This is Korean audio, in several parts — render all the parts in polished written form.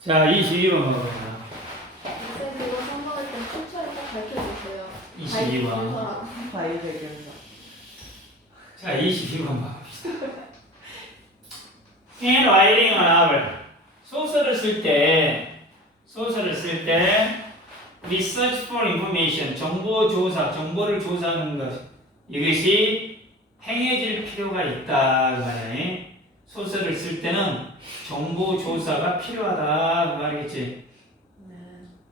자, 22번 먹어요. 선생님 그거 선거할 때 출처를 꼭 밝혀주세요. 22번. 과일 배경서. 자, 22번 먹읍시다. In writing an novel. 소설을 쓸 때, research for information, 정보 조사, 정보를 조사하는 것, 이것이 행해질 필요가 있다, 그 말이야. 소설을 쓸 때는 정보 조사가 필요하다, 그 말이겠지. 네.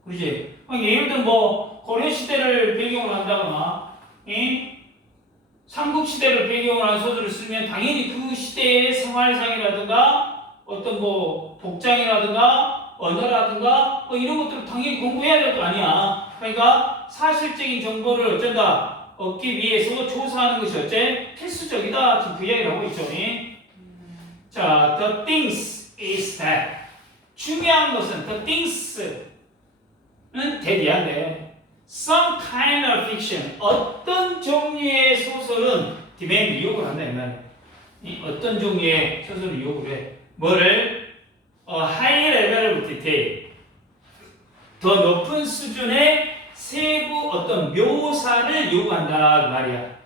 그지? 예를 들면 뭐 고려 시대를 배경으로 한다거나, 삼국 시대를 배경으로 한 소설을 쓰면 당연히 그 시대의 생활상이라든가 어떤 뭐 복장이라든가 언어라든가 뭐 이런 것들을 당연히 공부해야 될 거 아니야. 그러니까 사실적인 정보를 어쩐다 얻기 위해서 조사하는 것이 어째 필수적이다. 지금 그 이야기를 하고 있죠. 자, the things is that. 중요한 것은 the things는 대비한데 some kind of fiction, 어떤 종류의 소설은 demand, 요구를 한다 이 말이야. 어떤 종류의 소설을 요구를 해. 뭐를? high level of detail, 더 높은 수준의 세부 어떤 묘사를 요구한다 그 말이야.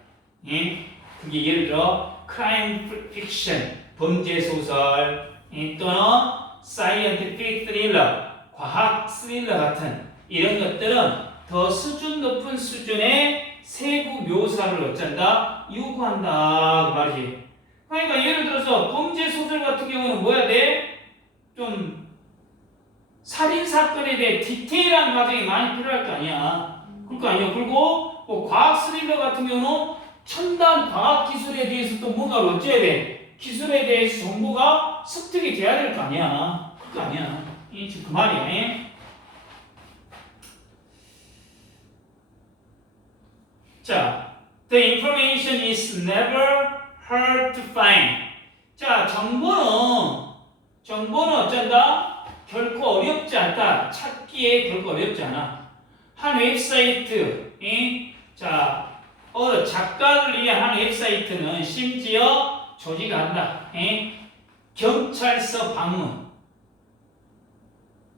그게 예를 들어 crime fiction, 범죄 소설, 또는 scientific thriller, 과학 스릴러 같은 이런 것들은 더 수준 높은 수준의 세부 묘사를 어쩐다? 요구한다 그 말이지. 그러니까 예를 들어서 범죄 소설 같은 경우는 뭐야 돼? 좀 살인 사건에 대해 디테일한 과정이 많이 필요할 거 아니야. 그럴 거 아니야. 그리고 뭐 과학 스릴러 같은 경우는 첨단 과학 기술에 대해서 또 뭔가를 어째야 돼? 기술에 대해서 정보가 습득이 돼야 될 거 아니야. 그럴 거 아니야. 지금 그 말이야. 자, the information is never hard to find. 자, 정보는 어쩐다? 결코 어렵지 않다. 찾기에 결코 어렵지 않아. 한 웹사이트, 자, 작가를 위한 한 웹사이트는 심지어 조직한다. 경찰서 방문.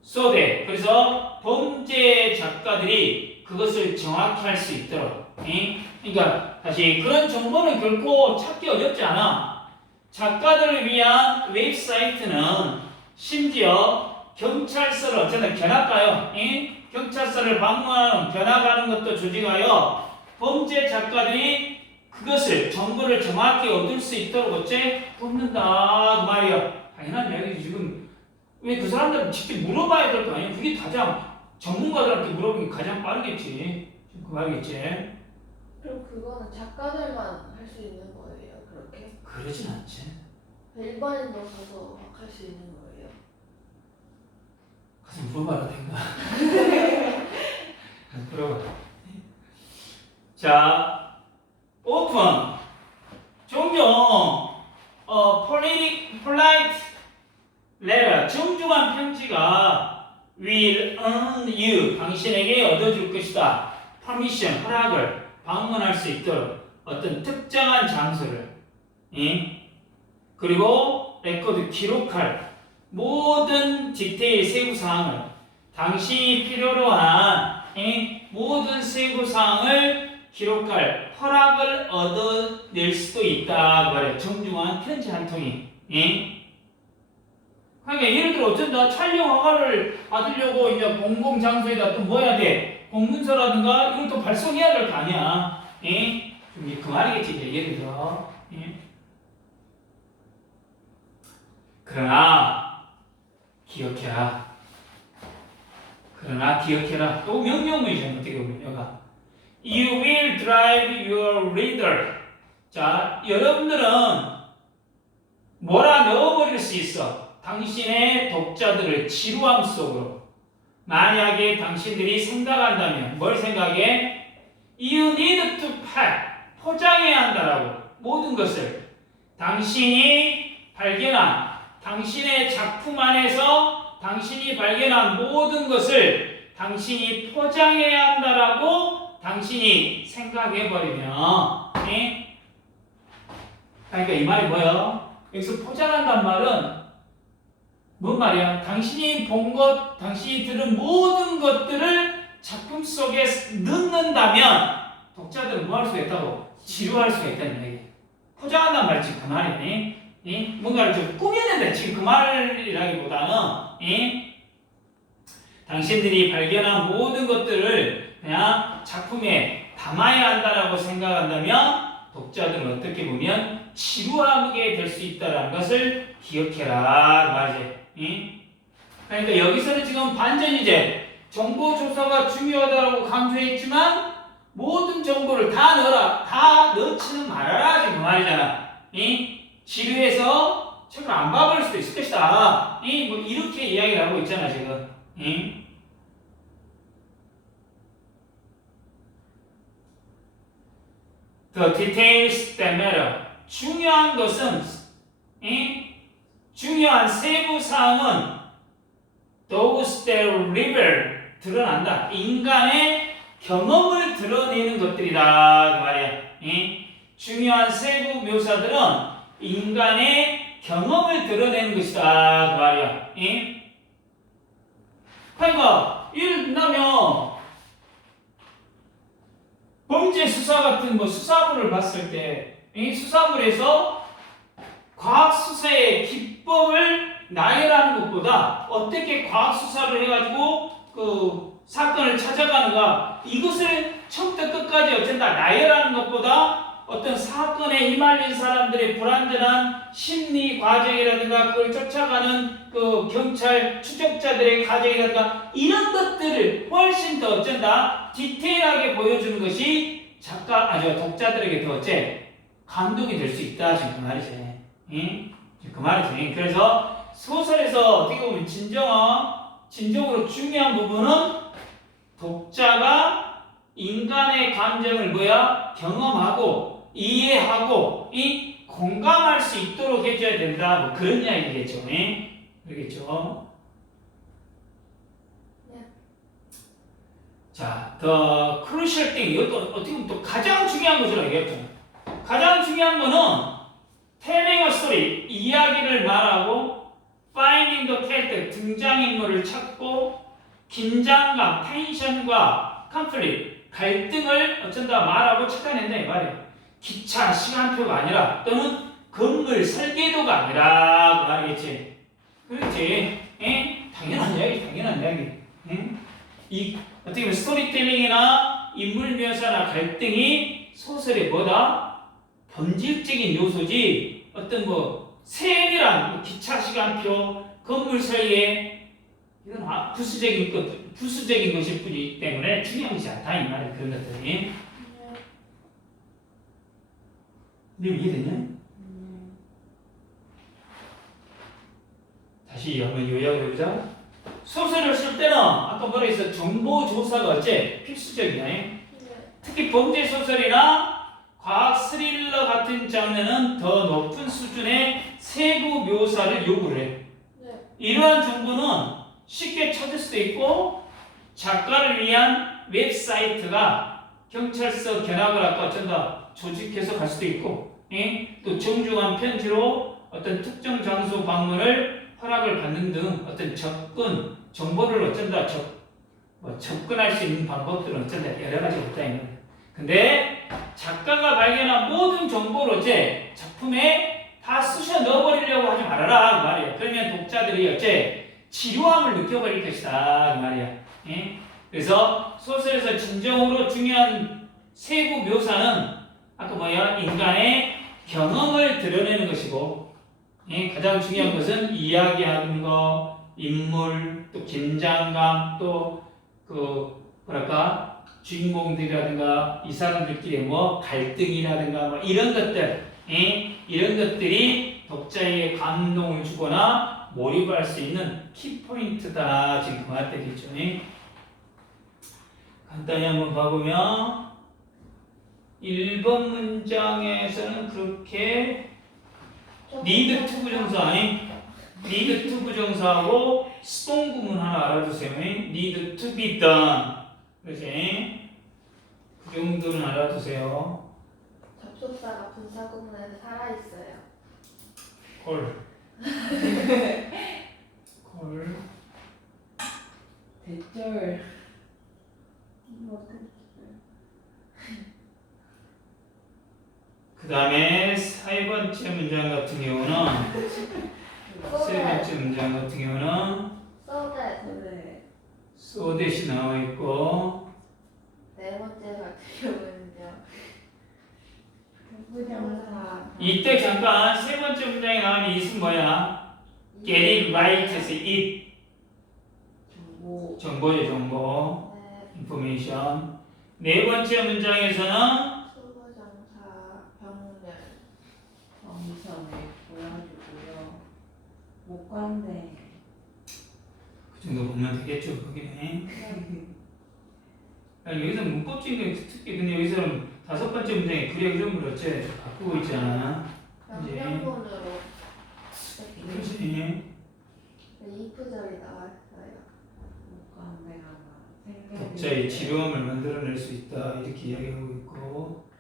소대. 그래서 범죄 작가들이 그것을 정확히 할 수 있도록. 그러니까 다시 그런 정보는 결코 찾기 어렵지 않아. 작가들을 위한 웹사이트는 심지어 경찰서를 어쨌든 견학가요. 경찰서를 방문하는 견학하는 것도 조직하여 범죄 작가들이 그것을 정보를 정확히 얻을 수 있도록 어째 돕는다 그 말이야. 당연한 이야기지. 지금 왜 그 사람들은 직접 물어봐야 될 거 아니야. 그게 가장 전문가들한테 물어보는 게 가장 빠르겠지. 그 말이겠지. 그럼 그거는 작가들만 할 수 있는 거예요? 그렇게? 그러진 않지. 일반인도 가서 막 할 수 있는 거예요? 가서 물어봐도 된가? 물어봐. 자, 오픈. 종종 polite letter, 정중한 편지가 will earn you, 당신에게 얻어줄 것이다. permission, 허락을 방문할 수 있도록 어떤 특정한 장소를, 그리고 레코드, 기록할 모든 디테일 세부 사항을, 당신이 필요로 한 모든 세부 사항을 기록할 허락을 얻어낼 수도 있다 말이야. 정중한 편지 한 통이. 그러니까 예를 들어 어쩐다 촬영 허가를 받으려고 이제 공공 장소에다 또 뭐 해야 돼? 공문서라든가 이걸 또 발송해야 될 거 아니야. 그 말이겠지 이제 예를 들어. 그러나 기억해라. 또 명령문이잖아. 어떻게 보면 여가. You will drive your reader. 자, 여러분들은 뭐라 넣어버릴 수 있어. 당신의 독자들을 지루함 속으로. 만약에 당신들이 생각한다면 뭘 생각해? You need to pack. 포장해야 한다라고. 모든 것을. 당신이 발견한 당신의 작품 안에서 당신이 발견한 모든 것을 당신이 포장해야 한다라고 당신이 생각해버리면, 그러니까 이 말이 뭐예요? 여기서 포장한단 말은 뭔 말이야? 당신이 본 것, 당신이 들은 모든 것들을 작품 속에 넣는다면 독자들은 뭐 할 수가 있다고? 지루할 수가 있다는 얘기. 포장한단 말이지 그 말이니. 뭔가를 좀 꾸미는데 지금 그 말이라기보다는 당신들이 발견한 모든 것들을 그냥 작품에 담아야 한다라고 생각한다면 독자들은 어떻게 보면 지루하게 될 수 있다는 것을 기억해라 말이지. 그러니까 여기서는 지금 반전이제 정보 조사가 중요하다고 강조했지만 모든 정보를 다 넣어라, 다 넣지는 말아라 지금 그 말이잖아. 지루해서 책을 안 봐볼 수도 있을 것이다. 뭐 이렇게 이야기를 하고 있잖아 지금. The details that matter. 중요한 것은, 중요한 세부 사항은 those that reveal 드러난다. 인간의 경험을 드러내는 것들이다 그 말이야. 중요한 세부 묘사들은 인간의 경험을 드러내는 것이다 그 말이야. 그러니까 예를 든다면 범죄 수사 같은 뭐 수사물을 봤을 때 이 수사물에서 과학 수사의 기법을 나열하는 것보다 어떻게 과학 수사를 해가지고 그 사건을 찾아가는가 이것을 처음부터 끝까지 어쩐다 나열하는 것보다 어떤 사건에 휘말린 사람들의 불완전한 심리 과정이라든가 그걸 쫓아가는 그 경찰 추적자들의 과정이라든가 이런 것들을 훨씬 더 어쩐다 디테일하게 보여주는 것이 독자들에게 더 감동이 될 수 있다 지금 그 말이지. 그 말이지. 그래서 소설에서 어떻게 보면 진정으로 중요한 부분은 독자가 인간의 감정을 경험하고 이해하고 공감할 수 있도록 해줘야 된다. 뭐 그런 이야기겠죠. 그러겠죠. 자, the crucial thing 이것도 어떻게 보면 또 가장 중요한 것으로 얘기했잖아요. 가장 중요한 거는 telling a story 이야기를 말하고 finding the character 등장인물을 찾고 긴장감, 텐션과 conflict 갈등을 어쩐다 말하고 찾아낸다 이 말이에요. 기차 시간표가 아니라 또는 건물 설계도가 아니라 그 말이겠지. 그렇지. 당연한 이야기. 이 어떻게 보면 스토리텔링이나 인물 묘사나 갈등이 소설의 뭐다? 본질적인 요소지 어떤 뭐 세밀한 기차 시간표, 건물 설계 이건 부수적인 것일 뿐이기 때문에 중요한 것이 않다 이 말이에요. 그런 것들이. 근데 이해됐냐? 다시 한번 요약을 해보자. 소설을 쓸 때는 아까 뭐라 했어? 정보 조사가 필수적이야. 특히 범죄 소설이나 과학 스릴러 같은 장르는 더 높은 수준의 세부 묘사를 요구를 해. 이러한 정보는 쉽게 찾을 수도 있고 작가를 위한 웹사이트가 경찰서 견학을 아까 어쩐다 조직해서 갈 수도 있고 또 정중한 편지로 어떤 특정 장소 방문을 허락을 받는 등 어떤 정보를 어쩐다 접근할 수 있는 방법들은 어쩐다 여러 가지가 있다. 근데 작가가 발견한 모든 정보를 작품에 다 쑤셔 넣어버리려고 하지 말아라 그 말이에요. 그러면 독자들이 지루함을 느껴버릴 것이다 그 말이야. 그래서 소설에서 진정으로 중요한 세부 묘사는 아까 인간의 경험을 드러내는 것이고 가장 중요한 것은 이야기하는 거, 인물, 또 긴장감, 또 주인공들이라든가 이 사람들끼리 갈등이라든가 이런 것들이 독자에게 감동을 주거나 몰입할 수 있는 키포인트다 지금 그 말들이죠. 간단히 한번 봐보면 1번 문장에서는 그렇게 need to 부정사하고 수동구문 하나 알아두세요. need to be done. 그렇지? 그 정도는 알아두세요. 접속사가 분사구문에서 살아있어요. 헐. 콜. 대절. 뭐 그 다음에 세 번째 문장 같은 경우는 세 번째 문장 같은 경우는 so that 네. so that이 나와 있고 네 번째 같은 경우는요. 부정사. 이때 잠깐 세 번째 문장에 나온 it은 뭐야? get it right에서 it 정보. 정보의 정보 네. information. 네 번째 문장에서는 수거정사 병렬. 정선을 보여주고요. 목관대. 그 정도 보면 되겠죠, 거기는. 아니, 여기서 문법적인 게 특히 근데 여기서는 다섯 번째 문장에 그래 이름을 어째 바꾸고 있잖아. 명령문으로 그렇지. 이프절이 나왔어요. 목관대가 생각이. 독자의 지루함을 만들어낼 수 있다 이렇게 이야기하고 있고,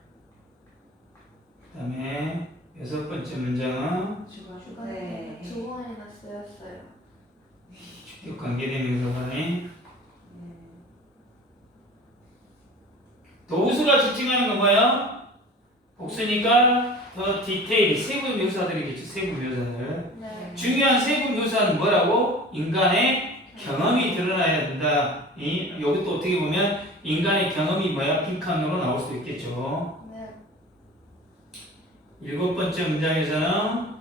그다음에 여섯 번째 문장은 주관대. 두 번이나 쓰였어요. 주격 관계대명사관이 네. 도우수가 지칭하는 건 뭐야? 복수니까 더 디테일 세부 묘사들이겠죠. 세부 묘사들. 네. 중요한 세부 묘사는 뭐라고? 인간의 경험이 드러나야 된다. 이것도 어떻게 보면 인간의 경험이 뭐야? 빈칸으로 나올 수 있겠죠. 네. 일곱 번째 문장에서는